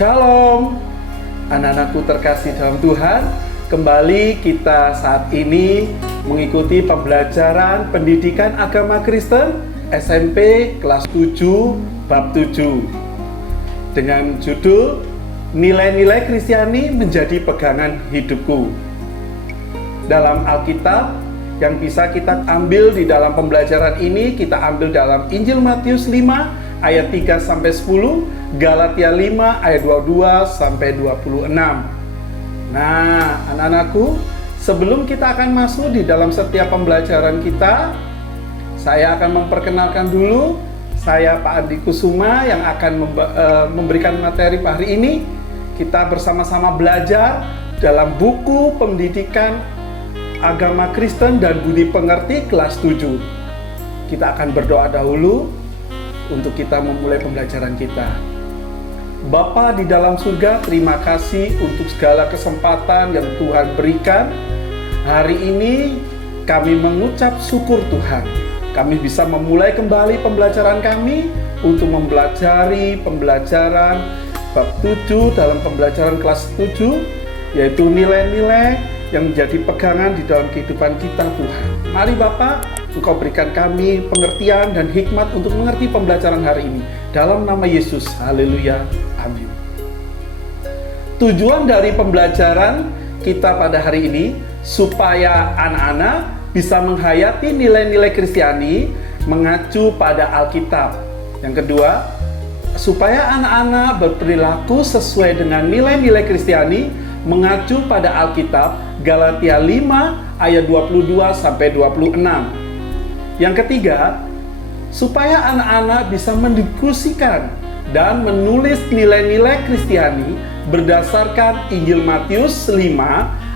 Shalom, anak-anakku terkasih dalam Tuhan. Kembali kita saat ini mengikuti pembelajaran pendidikan agama Kristen SMP kelas 7 bab 7 dengan judul Nilai-nilai Kristiani menjadi pegangan hidupku. Dalam Alkitab yang bisa kita ambil di dalam pembelajaran ini, kita ambil dalam Injil Matius 5 ayat 3-10, Galatia 5 ayat 22-26. Nah, anak-anakku, sebelum kita akan masuk di dalam setiap pembelajaran kita, saya akan memperkenalkan dulu. Saya Pak Andi Kusuma yang akan memberikan materi hari ini. Kita bersama-sama belajar dalam buku pendidikan agama Kristen dan budi pengerti kelas 7. Kita akan berdoa dahulu untuk kita memulai pembelajaran kita. Bapa di dalam surga, terima kasih untuk segala kesempatan yang Tuhan berikan. Hari ini kami mengucap syukur Tuhan. Kami bisa memulai kembali pembelajaran kami untuk mempelajari pembelajaran bab 7 dalam pembelajaran kelas 7, yaitu nilai-nilai yang menjadi pegangan di dalam kehidupan kita Tuhan. Mari Bapa, Engkau berikan kami pengertian dan hikmat untuk mengerti pembelajaran hari ini. Dalam nama Yesus, haleluya, amin. Tujuan dari pembelajaran kita pada hari ini, supaya anak-anak bisa menghayati nilai-nilai Kristiani mengacu pada Alkitab. Yang kedua, supaya anak-anak berperilaku sesuai dengan nilai-nilai Kristiani mengacu pada Alkitab, Galatia 5 ayat 22-26. Yang ketiga, supaya anak-anak bisa mendiskusikan dan menulis nilai-nilai Kristiani berdasarkan Injil Matius 5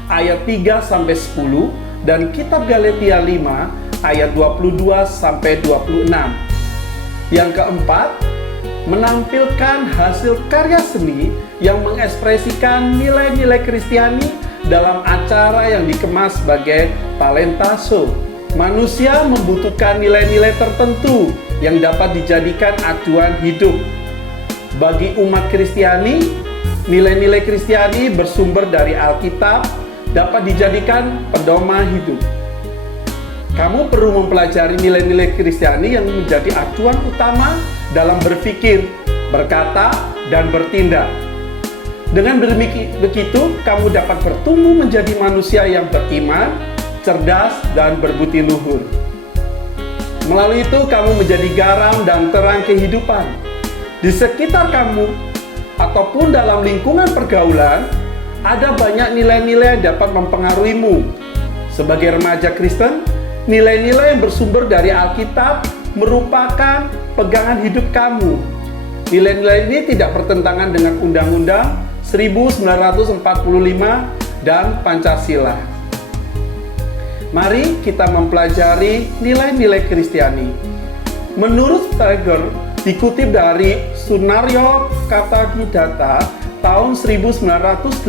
ayat 3-10 dan kitab Galatia 5 ayat 22-26. Yang keempat, menampilkan hasil karya seni yang mengekspresikan nilai-nilai Kristiani dalam acara yang dikemas sebagai talenta show. Manusia membutuhkan nilai-nilai tertentu yang dapat dijadikan acuan hidup. Bagi umat Kristiani, nilai-nilai Kristiani bersumber dari Alkitab dapat dijadikan pedoman hidup. Kamu perlu mempelajari nilai-nilai Kristiani yang menjadi acuan utama dalam berpikir, berkata, dan bertindak. Dengan begitu, kamu dapat bertumbuh menjadi manusia yang beriman, cerdas, dan berbudi luhur. Melalui itu, kamu menjadi garam dan terang kehidupan. Di sekitar kamu, ataupun dalam lingkungan pergaulan, ada banyak nilai-nilai yang dapat mempengaruhimu. Sebagai remaja Kristen, nilai-nilai yang bersumber dari Alkitab merupakan pegangan hidup kamu. Nilai-nilai ini tidak bertentangan dengan Undang-Undang 1945 dan Pancasila. Mari kita mempelajari nilai-nilai Kristiani. Menurut Steiger, dikutip dari Sunario Kartadidata tahun 1988,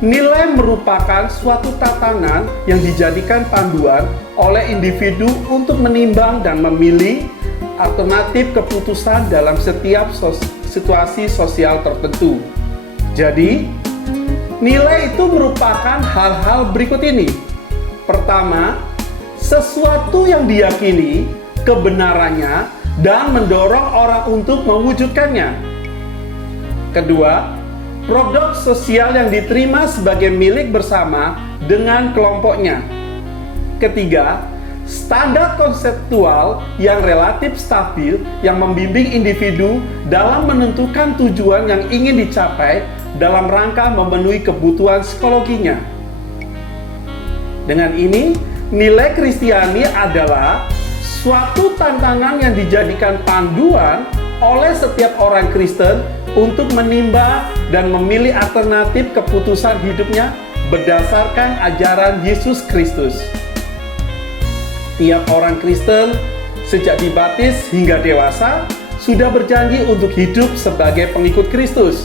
nilai merupakan suatu tatanan yang dijadikan panduan oleh individu untuk menimbang dan memilih alternatif keputusan dalam setiap situasi sosial tertentu. Jadi, nilai itu merupakan hal-hal berikut ini. Pertama, sesuatu yang diyakini kebenarannya dan mendorong orang untuk mewujudkannya. Kedua, produk sosial yang diterima sebagai milik bersama dengan kelompoknya. Ketiga, standar konseptual yang relatif stabil yang membimbing individu dalam menentukan tujuan yang ingin dicapai dalam rangka memenuhi kebutuhan psikologinya. Dengan ini, nilai Kristiani adalah suatu tantangan yang dijadikan panduan oleh setiap orang Kristen untuk menimbang dan memilih alternatif keputusan hidupnya berdasarkan ajaran Yesus Kristus. Tiap orang Kristen sejak dibaptis hingga dewasa sudah berjanji untuk hidup sebagai pengikut Kristus.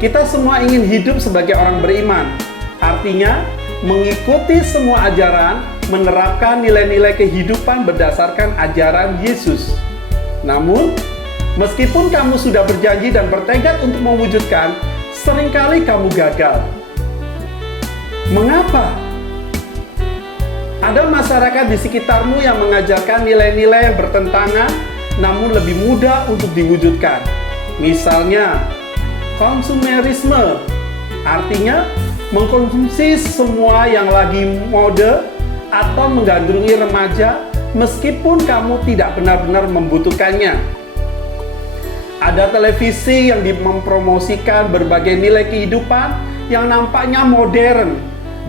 Kita semua ingin hidup sebagai orang beriman. Artinya, mengikuti semua ajaran, menerapkan nilai-nilai kehidupan berdasarkan ajaran Yesus. Namun, Meskipun kamu sudah berjanji dan bertekad untuk mewujudkan, seringkali kamu gagal. Mengapa? Ada masyarakat di sekitarmu yang mengajarkan nilai-nilai yang bertentangan, namun lebih mudah untuk diwujudkan. Misalnya, konsumerisme, artinya mengkonsumsi semua yang lagi mode atau menggandrungi remaja meskipun kamu tidak benar-benar membutuhkannya. Ada televisi yang mempromosikan berbagai nilai kehidupan yang nampaknya modern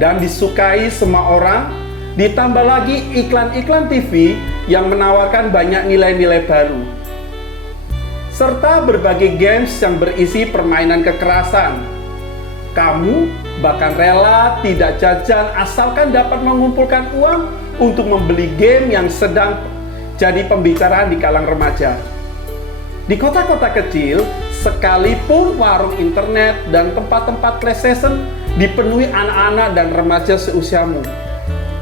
dan disukai semua orang. Ditambah lagi iklan-iklan TV yang menawarkan banyak nilai-nilai baru, serta berbagai games yang berisi permainan kekerasan. Kamu bahkan rela tidak jajan asalkan dapat mengumpulkan uang untuk membeli game yang sedang jadi pembicaraan di kalangan remaja. Di kota-kota kecil, sekalipun warung internet dan tempat-tempat PlayStation dipenuhi anak-anak dan remaja seusiamu.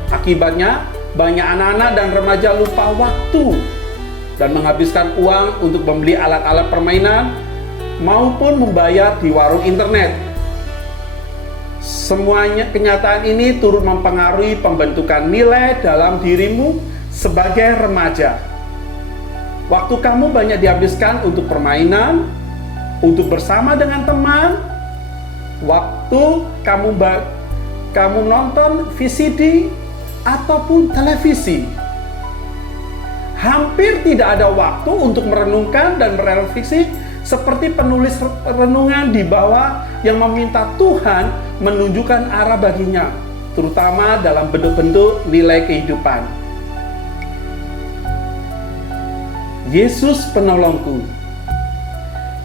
Akibatnya, banyak anak-anak dan remaja lupa waktu dan menghabiskan uang untuk membeli alat-alat permainan maupun membayar di warung internet. Semuanya kenyataan ini turut mempengaruhi pembentukan nilai dalam dirimu sebagai remaja. Waktu kamu banyak dihabiskan untuk permainan, untuk bersama dengan teman, waktu kamu nonton VCD ataupun televisi. Hampir tidak ada waktu untuk merenungkan dan merefleksi seperti penulis renungan di bawah yang meminta Tuhan menunjukkan arah baginya, terutama dalam bentuk-bentuk nilai kehidupan. Yesus penolongku.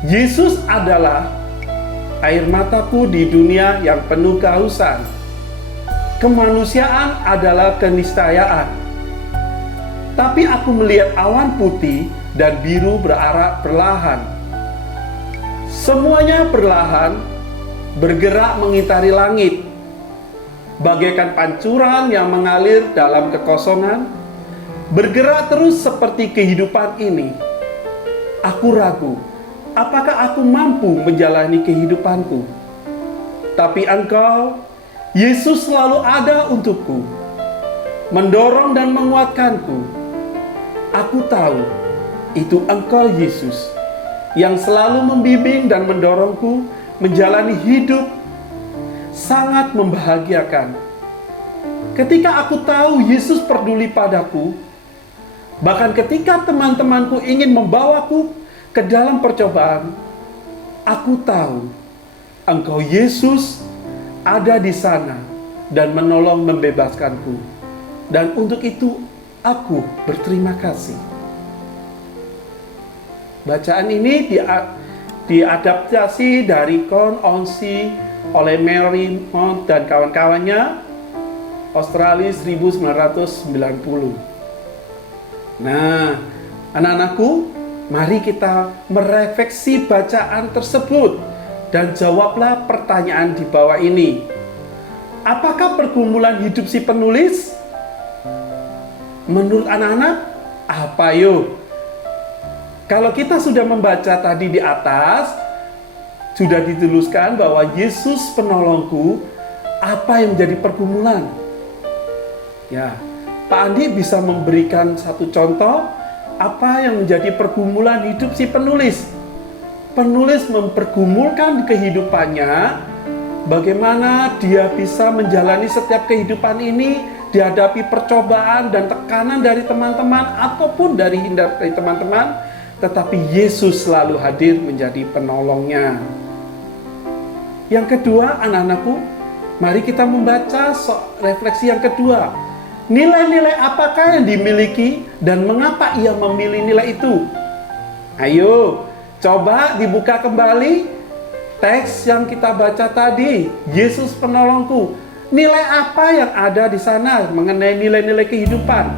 Yesus adalah air mataku di dunia yang penuh kehausan. Kemanusiaan adalah keniscayaan. Tapi aku melihat awan putih dan biru berarak perlahan. Semuanya perlahan bergerak mengitari langit, bagaikan pancuran yang mengalir dalam kekosongan, bergerak terus seperti kehidupan ini. Aku ragu, apakah aku mampu menjalani kehidupanku? Tapi Engkau, Yesus, selalu ada untukku, mendorong dan menguatkanku. Aku tahu itu Engkau, Yesus, yang selalu membimbing dan mendorongku menjalani hidup sangat membahagiakan. Ketika aku tahu Yesus peduli padaku, bahkan ketika teman-temanku ingin membawaku ke dalam percobaan, aku tahu Engkau, Yesus, ada di sana dan menolong membebaskanku. Dan untuk itu aku berterima kasih. Bacaan ini diadaptasi dari Count on Sea oleh Mary Mount dan kawan-kawannya, Australia 1990. Nah, anak-anakku, mari kita merefleksi bacaan tersebut dan jawablah pertanyaan di bawah ini. Apakah pergumulan hidup si penulis? Menurut anak-anak, apa yuk? Kalau kita sudah membaca tadi di atas, sudah dituliskan bahwa Yesus penolongku, apa yang menjadi pergumulan? Ya, Pak Andi bisa memberikan satu contoh apa yang menjadi pergumulan hidup si penulis. Penulis mempergumulkan kehidupannya, bagaimana dia bisa menjalani setiap kehidupan ini dihadapi percobaan dan tekanan dari teman-teman ataupun dari teman-teman, tetapi Yesus selalu hadir menjadi penolongnya. Yang kedua, anak-anakku, mari kita membaca refleksi yang kedua. Nilai-nilai apakah yang dimiliki dan mengapa ia memilih nilai itu? Ayo, coba dibuka kembali teks yang kita baca tadi, Yesus penolongku. Nilai apa yang ada di sana mengenai nilai-nilai kehidupan?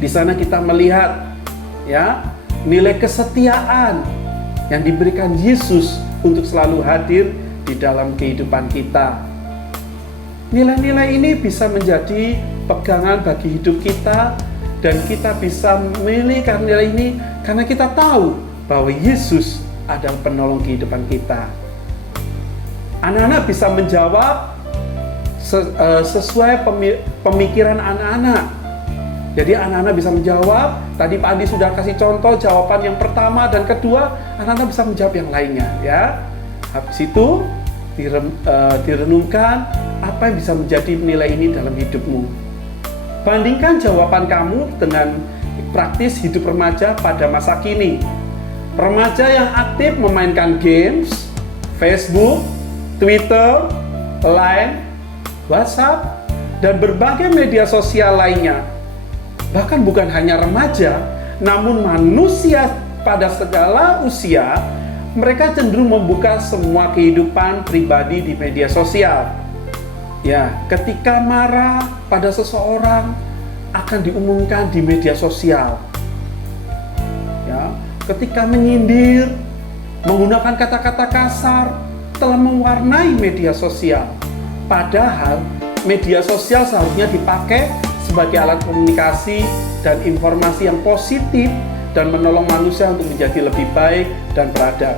Di sana kita melihat ya, nilai kesetiaan yang diberikan Yesus untuk selalu hadir di dalam kehidupan kita. Nilai-nilai ini bisa menjadi pegangan bagi hidup kita dan kita bisa memilih nilai ini karena kita tahu bahwa Yesus adalah penolong kehidupan kita. Anak-anak bisa menjawab sesuai pemikiran anak-anak. Jadi anak-anak bisa menjawab. Tadi Pak Andi sudah kasih contoh jawaban yang pertama dan kedua. Anak-anak bisa menjawab yang lainnya, ya. Habis itu direnungkan apa yang bisa menjadi nilai ini dalam hidupmu. Bandingkan jawaban kamu dengan praktis hidup remaja pada masa kini. Remaja yang aktif memainkan games, Facebook, Twitter, Line, WhatsApp, dan berbagai media sosial lainnya. Bahkan bukan hanya remaja, namun manusia pada segala usia, mereka cenderung membuka semua kehidupan pribadi di media sosial. Ya, ketika marah pada seseorang akan diumumkan di media sosial. Ya, ketika menyindir, menggunakan kata-kata kasar telah mewarnai media sosial. Padahal media sosial seharusnya dipakai sebagai alat komunikasi dan informasi yang positif dan menolong manusia untuk menjadi lebih baik dan beradab.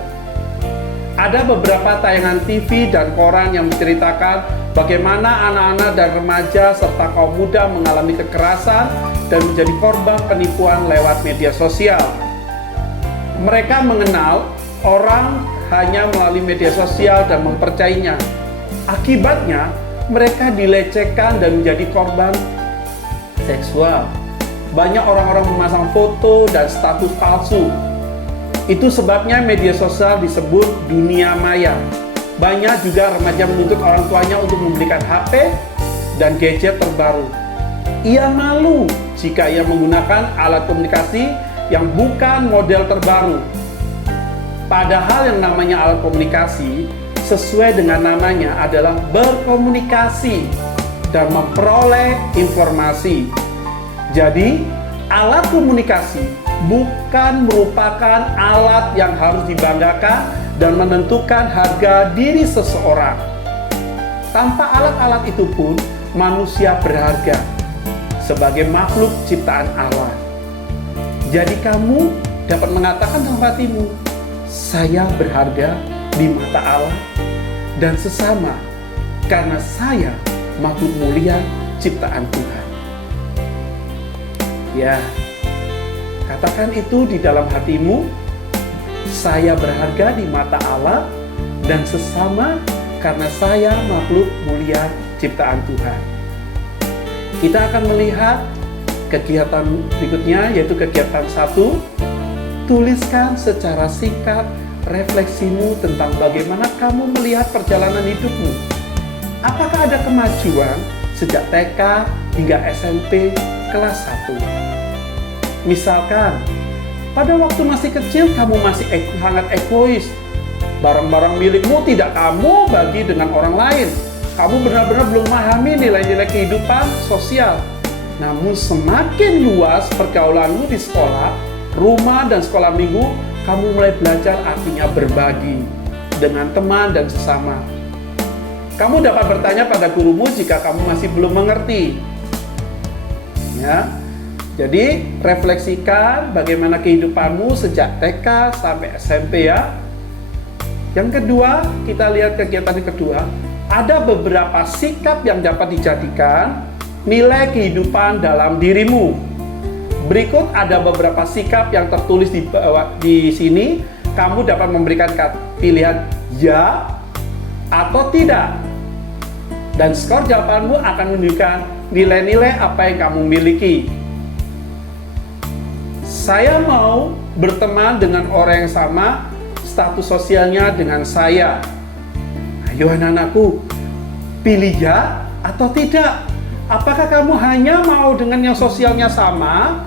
Ada beberapa tayangan TV dan koran yang menceritakan bagaimana anak-anak dan remaja serta kaum muda mengalami kekerasan dan menjadi korban penipuan lewat media sosial. Mereka mengenal orang hanya melalui media sosial dan mempercayainya. Akibatnya, mereka dilecehkan dan menjadi korban seksual. Banyak orang-orang memasang foto dan status palsu. Itu sebabnya media sosial disebut dunia maya. Banyak juga remaja menuntut orang tuanya untuk membelikan HP dan gadget terbaru. Ia malu jika ia menggunakan alat komunikasi yang bukan model terbaru. Padahal yang namanya alat komunikasi sesuai dengan namanya adalah berkomunikasi dan memperoleh informasi. Jadi, alat komunikasi bukan merupakan alat yang harus dibanggakan dan menentukan harga diri seseorang. Tanpa alat-alat itu pun, manusia berharga sebagai makhluk ciptaan Allah. Jadi kamu dapat mengatakan dalam hatimu, saya berharga di mata Allah dan sesama karena saya makhluk mulia ciptaan Tuhan. Ya, katakan itu di dalam hatimu, saya berharga di mata Allah dan sesama karena saya makhluk mulia ciptaan Tuhan. Kita akan melihat kegiatan berikutnya, yaitu kegiatan 1. Tuliskan secara singkat refleksimu tentang bagaimana kamu melihat perjalanan hidupmu. Apakah ada kemajuan sejak TK hingga SMP kelas 1? Misalkan, pada waktu masih kecil kamu masih sangat egois. Barang-barang milikmu tidak kamu bagi dengan orang lain. Kamu benar-benar belum memahami nilai-nilai kehidupan sosial. Namun semakin luas pergaulanmu di sekolah, rumah, dan sekolah minggu, kamu mulai belajar artinya berbagi dengan teman dan sesama. Kamu dapat bertanya pada gurumu jika kamu masih belum mengerti. Ya, jadi refleksikan bagaimana kehidupanmu sejak TK sampai SMP ya. Yang kedua, kita lihat kegiatan yang kedua. Ada beberapa sikap yang dapat dijadikan nilai kehidupan dalam dirimu. Berikut ada beberapa sikap yang tertulis di sini. Kamu dapat memberikan pilihan ya atau tidak. Dan skor jawabanmu akan menunjukkan nilai-nilai apa yang kamu miliki. Saya mau berteman dengan orang yang sama, status sosialnya dengan saya. Ayo anak-anakku, pilih ya atau tidak. Apakah kamu hanya mau dengan yang sosialnya sama,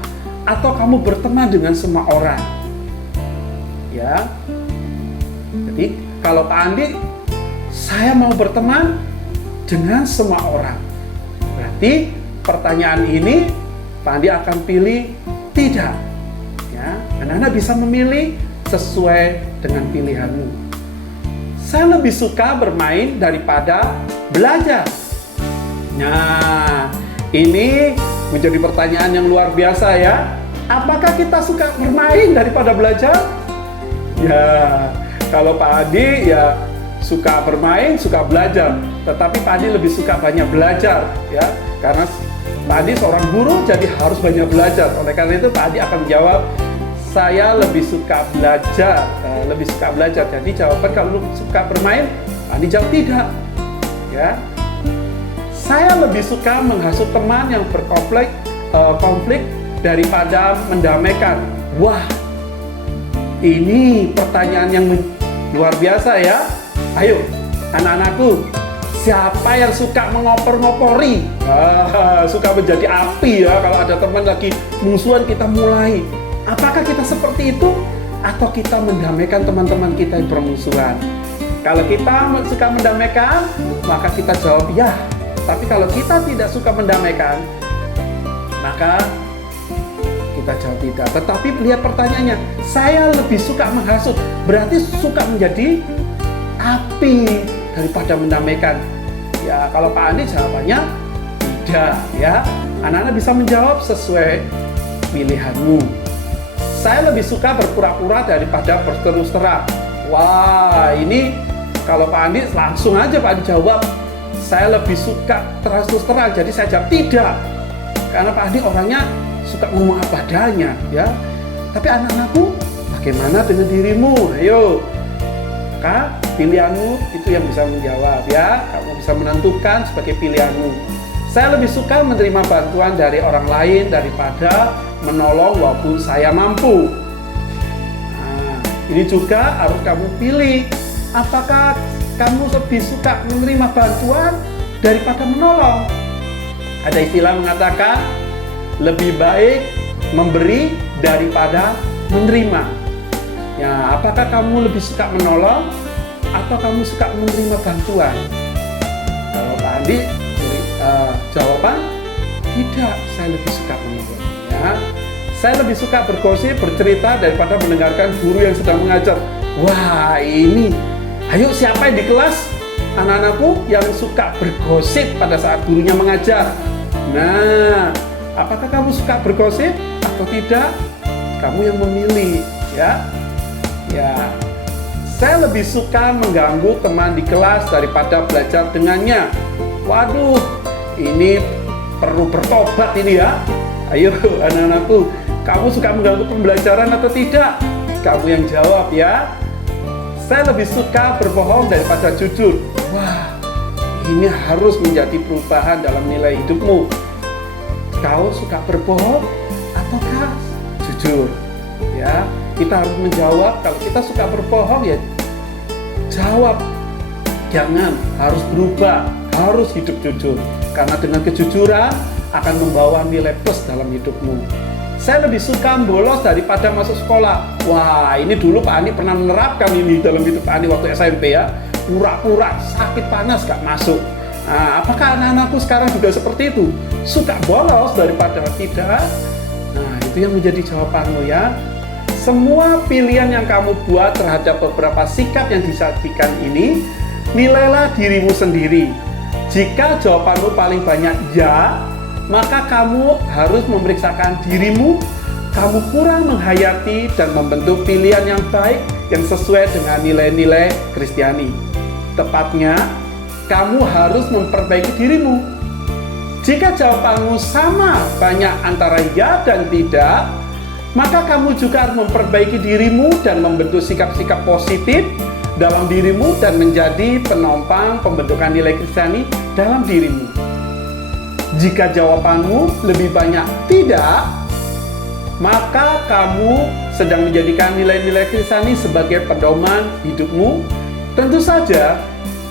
atau kamu berteman dengan semua orang? Ya. Jadi kalau Pak Andi, saya mau berteman dengan semua orang. Berarti pertanyaan ini Pak Andi akan pilih tidak. Ya, anak-anak bisa memilih sesuai dengan pilihanmu. Saya lebih suka bermain daripada belajar. Nah, ini menjadi pertanyaan yang luar biasa ya. Apakah kita suka bermain daripada belajar? Ya, kalau Pak Adi ya suka bermain, suka belajar. Tetapi Pak Adi lebih suka banyak belajar, ya. Karena Pak Adi seorang guru, jadi harus banyak belajar. Oleh karena itu Pak Adi akan jawab, saya lebih suka belajar, lebih suka belajar. Jadi jawaban kalau suka bermain, Pak Adi jawab tidak, ya. Saya lebih suka menghasut teman yang berkonflik daripada mendamaikan. Wah, ini pertanyaan yang luar biasa ya. Ayo, anak-anakku, siapa yang suka mengopor-ngopori? Suka menjadi api ya, kalau ada teman lagi musuhan kita mulai. Apakah kita seperti itu? Atau kita mendamaikan teman-teman kita yang bermusuhan? Kalau kita suka mendamaikan, maka kita jawab ya. Tapi kalau kita tidak suka mendamaikan, maka kita jawab tidak. Tetapi lihat pertanyaannya, saya lebih suka menghasut, berarti suka menjadi api daripada mendamaikan. Ya, kalau Pak Andi jawabannya tidak, ya. Anak-anak bisa menjawab sesuai pilihanmu. Saya lebih suka berpura-pura daripada berterus terang. Wah, ini kalau Pak Andi langsung aja Pak Andi jawab, saya lebih suka terus terang. Jadi saya jawab tidak, karena Pak Andi orangnya suka ngomong apa adanya, ya. Tapi anak-anakku, bagaimana dengan dirimu? Ayo, maka pilihanmu itu yang bisa menjawab, ya. Kamu bisa menentukan sebagai pilihanmu. Saya lebih suka menerima bantuan dari orang lain daripada menolong walaupun saya mampu. Nah, ini juga harus kamu pilih. Apakah kamu lebih suka menerima bantuan daripada menolong? Ada istilah mengatakan lebih baik memberi daripada menerima. Ya, apakah kamu lebih suka menolong atau kamu suka menerima bantuan? Kalau Pak Andi jawaban tidak, saya lebih suka menolong. Ya, saya lebih suka bergosip, bercerita daripada mendengarkan guru yang sedang mengajar. Wah, ini, ayo siapa yang di kelas anak-anakku yang suka bergosip pada saat gurunya mengajar? Nah, apakah kamu suka bergosip atau tidak? Kamu yang memilih, ya. Ya, saya lebih suka mengganggu teman di kelas daripada belajar dengannya. Waduh, ini perlu bertobat ini ya. Ayo anak-anakku, kamu suka mengganggu pembelajaran atau tidak? Kamu yang jawab ya. Saya lebih suka berbohong daripada jujur. Wah, ini harus menjadi perubahan dalam nilai hidupmu. Kau suka berbohong ataukah jujur? Ya, kita harus menjawab. Kalau kita suka berbohong ya jawab. Jangan, harus berubah, harus hidup jujur. Karena dengan kejujuran akan membawa nilai plus dalam hidupmu. Saya lebih suka bolos daripada masuk sekolah. Wah, ini dulu Pak Andi pernah menerapkan ini dalam hidup Pak Andi waktu SMP ya. Pura-pura sakit panas gak masuk. Nah, apakah anak-anakku sekarang juga seperti itu? Suka bolos daripada tidak? Nah, itu yang menjadi jawabanmu ya. Semua pilihan yang kamu buat terhadap beberapa sikap yang disajikan ini, nilailah dirimu sendiri. Jika jawabanmu paling banyak ya, maka kamu harus memeriksakan dirimu. Kamu kurang menghayati dan membentuk pilihan yang baik yang sesuai dengan nilai-nilai Kristiani. Tepatnya, kamu harus memperbaiki dirimu. Jika jawabanmu sama banyak antara ya dan tidak, maka kamu juga harus memperbaiki dirimu dan membentuk sikap-sikap positif dalam dirimu dan menjadi penopang pembentukan nilai Kristiani dalam dirimu. Jika jawabanmu lebih banyak tidak, maka kamu sedang menjadikan nilai-nilai Kristiani sebagai pedoman hidupmu. Tentu saja,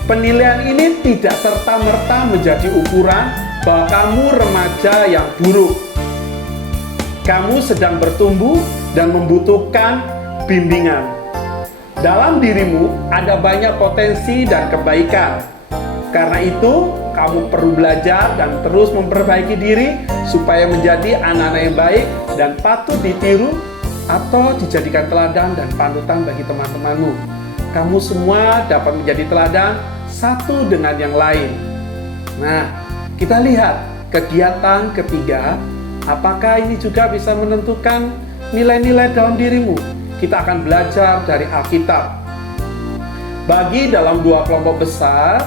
penilaian ini tidak serta-merta menjadi ukuran bahwa kamu remaja yang buruk. Kamu sedang bertumbuh dan membutuhkan bimbingan. Dalam dirimu ada banyak potensi dan kebaikan. Karena itu, kamu perlu belajar dan terus memperbaiki diri supaya menjadi anak-anak yang baik dan patut ditiru atau dijadikan teladan dan panutan bagi teman-temanmu. Kamu semua dapat menjadi teladan satu dengan yang lain. Nah, kita lihat kegiatan ketiga. Apakah ini juga bisa menentukan nilai-nilai dalam dirimu? kita akan belajar dari Alkitab. Bagi dalam 2 kelompok besar,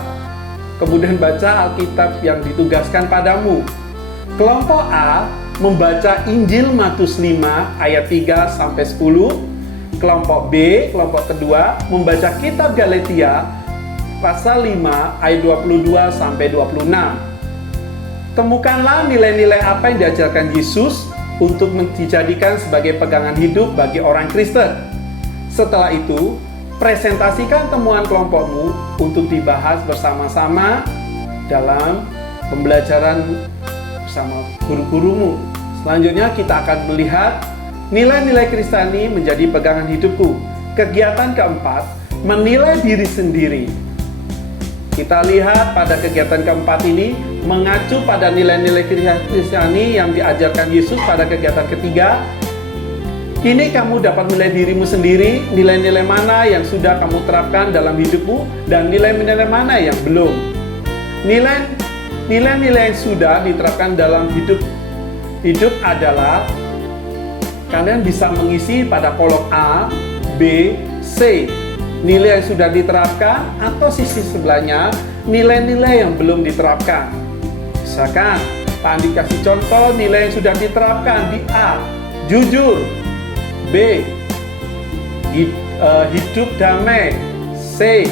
kemudian baca Alkitab yang ditugaskan padamu. Kelompok A membaca Injil Matius 5 ayat 3-10. Kelompok B, kelompok kedua, membaca kitab Galatia pasal 5 ayat 22-26. Temukanlah nilai-nilai apa yang diajarkan Yesus untuk dijadikan sebagai pegangan hidup bagi orang Kristen. Setelah itu, presentasikan temuan kelompokmu untuk dibahas bersama-sama dalam pembelajaran bersama guru-gurumu. Selanjutnya kita akan melihat nilai-nilai Kristiani menjadi pegangan hidupku. Kegiatan keempat, menilai diri sendiri. Kita lihat pada kegiatan keempat ini mengacu pada nilai-nilai Kristiani yang diajarkan Yesus pada kegiatan ketiga. Kini kamu dapat menilai dirimu sendiri, nilai-nilai mana yang sudah kamu terapkan dalam hidupmu dan nilai-nilai mana yang belum. Nilai-nilai yang sudah diterapkan dalam hidup adalah kalian bisa mengisi pada kolom A, B, C. Nilai yang sudah diterapkan atau sisi sebelahnya nilai-nilai yang belum diterapkan. Misalkan Pak Andi kasih contoh nilai yang sudah diterapkan di A, jujur. B, hidup damai. C,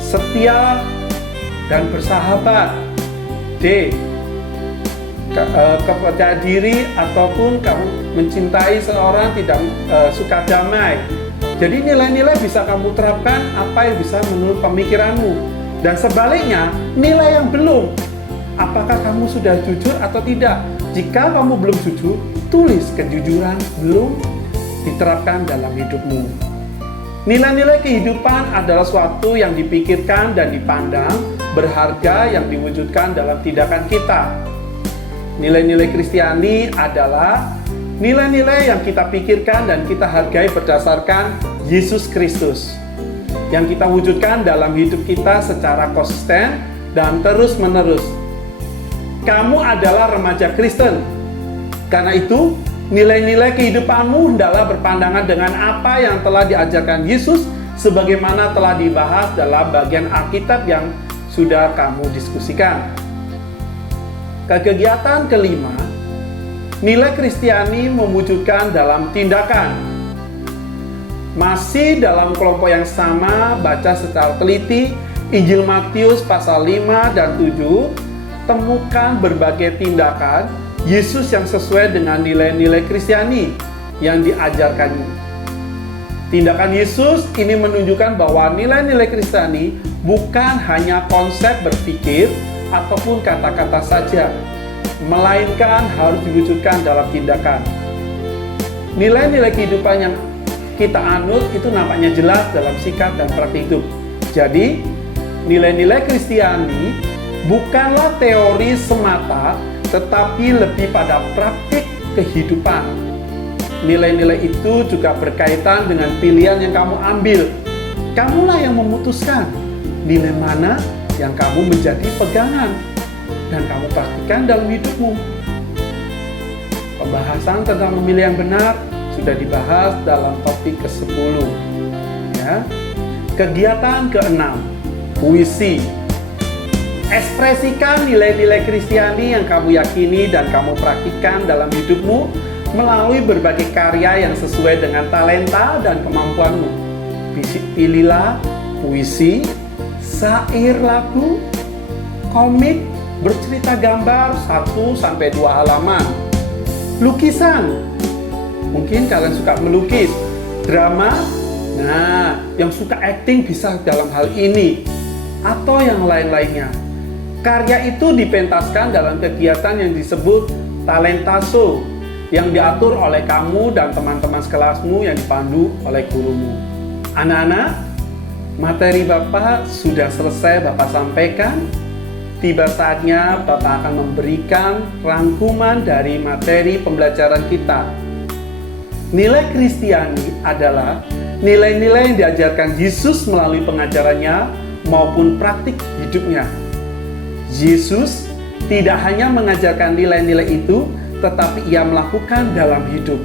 setia dan bersahabat. D, kepercayaan diri ataupun kamu mencintai seorang, tidak suka damai. Jadi nilai-nilai bisa kamu terapkan apa yang bisa menurut pemikiranmu. Dan sebaliknya, nilai yang belum, apakah kamu sudah jujur atau tidak? Jika kamu belum jujur, tulis kejujuran belum diterapkan dalam hidupmu. Nilai-nilai kehidupan adalah suatu yang dipikirkan dan dipandang berharga yang diwujudkan dalam tindakan kita. Nilai-nilai Kristiani adalah nilai-nilai yang kita pikirkan dan kita hargai berdasarkan Yesus Kristus, yang kita wujudkan dalam hidup kita secara konsisten dan terus-menerus. Kamu adalah remaja Kristen. Karena itu, nilai-nilai kehidupanmu hendaklah berpandangan dengan apa yang telah diajarkan Yesus sebagaimana telah dibahas dalam bagian Alkitab yang sudah kamu diskusikan. Kegiatan kelima, nilai Kristiani mewujudkan dalam tindakan. Masih dalam kelompok yang sama, baca secara teliti Injil Matius pasal 5 dan 7, temukan berbagai tindakan Yesus yang sesuai dengan nilai-nilai Kristiani yang diajarkannya. Tindakan Yesus ini menunjukkan bahwa nilai-nilai Kristiani bukan hanya konsep berpikir ataupun kata-kata saja, melainkan harus diwujudkan dalam tindakan. Nilai-nilai kehidupan yang kita anut itu nampaknya jelas dalam sikap dan praktik hidup. Jadi, nilai-nilai Kristiani bukanlah teori semata, tetapi lebih pada praktik kehidupan. Nilai-nilai itu juga berkaitan dengan pilihan yang kamu ambil. Kamulah yang memutuskan nilai mana yang kamu menjadi pegangan dan kamu praktikkan dalam hidupmu. Pembahasan tentang memilih yang benar sudah dibahas dalam topik ke-10. Ya. Kegiatan ke-6, puisi. Ekspresikan nilai-nilai Kristiani yang kamu yakini dan kamu praktikkan dalam hidupmu melalui berbagai karya yang sesuai dengan talenta dan kemampuanmu. Pilihlah puisi, syair lagu, komik, bercerita gambar 1-2 halaman, lukisan. Mungkin kalian suka melukis, drama. Nah, yang suka acting bisa dalam hal ini atau yang lain-lainnya. Karya itu dipentaskan dalam kegiatan yang disebut talenta show yang diatur oleh kamu dan teman-teman sekelasmu yang dipandu oleh gurumu. Anak-anak, materi Bapak sudah selesai Bapak sampaikan. Tiba saatnya Bapak akan memberikan rangkuman dari materi pembelajaran kita. Nilai Kristiani adalah nilai-nilai yang diajarkan Yesus melalui pengajarannya maupun praktik hidupnya. Yesus tidak hanya mengajarkan nilai-nilai itu, tetapi ia melakukan dalam hidup.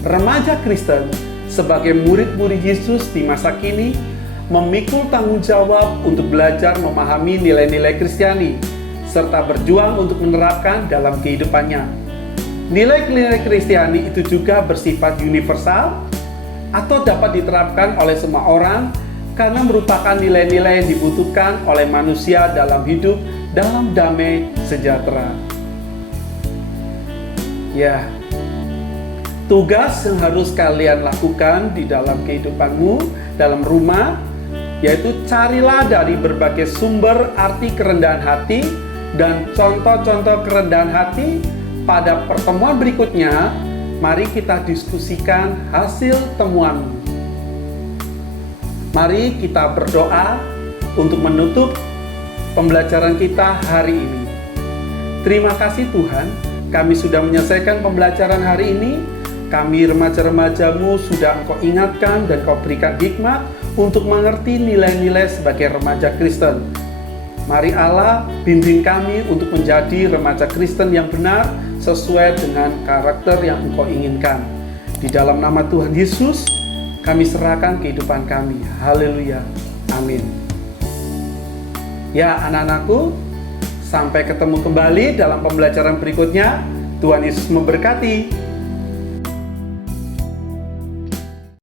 Remaja Kristen sebagai murid-murid Yesus di masa kini, memikul tanggung jawab untuk belajar memahami nilai-nilai Kristiani, serta berjuang untuk menerapkan dalam kehidupannya. Nilai-nilai Kristiani itu juga bersifat universal atau dapat diterapkan oleh semua orang karena merupakan nilai-nilai yang dibutuhkan oleh manusia dalam hidup dalam damai sejahtera. Ya, tugas yang harus kalian lakukan di dalam kehidupanmu, dalam rumah, yaitu carilah dari berbagai sumber arti kerendahan hati dan contoh-contoh kerendahan hati. Pada pertemuan berikutnya, mari kita diskusikan hasil temuanmu. Mari kita berdoa untuk menutup pembelajaran kita hari ini. Terima kasih Tuhan, kami sudah menyelesaikan pembelajaran hari ini. Kami remaja-remajamu sudah Engkau ingatkan dan Kau berikan hikmat untuk mengerti nilai-nilai sebagai remaja Kristen. Mari Allah bimbing kami untuk menjadi remaja Kristen yang benar sesuai dengan karakter yang Engkau inginkan. Di dalam nama Tuhan Yesus, kami serahkan kehidupan kami. Haleluya. Amin. Ya anak-anakku, sampai ketemu kembali dalam pembelajaran berikutnya. Tuhan Yesus memberkati.